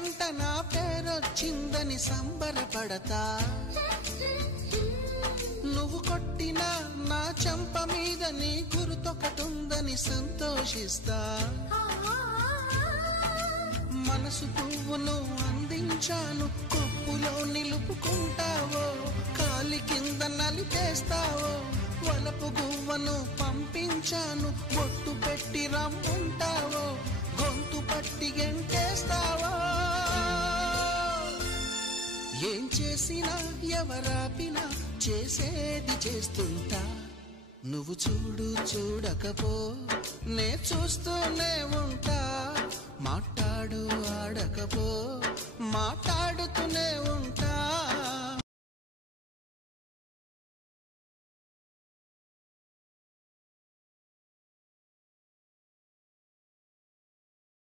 వెంట నా పేరొచ్చిందని సంబరపడతా, నువ్వు కొట్టిన నా చెంప మీద నీ గురుతొకటుందని సంతోషిస్తా. మనసు పువ్వును అందించాను, కొప్పులో నిలుపుకుంటావో, కాలి కింద నలిపేస్తావో. వలపు గువ్వను పంపించాను, బొట్టు పెట్టి రమ్ముంటావో, గొంతు పట్టి గెంటేస్తావో. ఏం చేసినా ఎవరాపినా చేసేది చేస్తుంటా. నువ్వు చూడు చూడకపో నే చూస్తూనే ఉంటా, మాట్లాడు ఆడకపో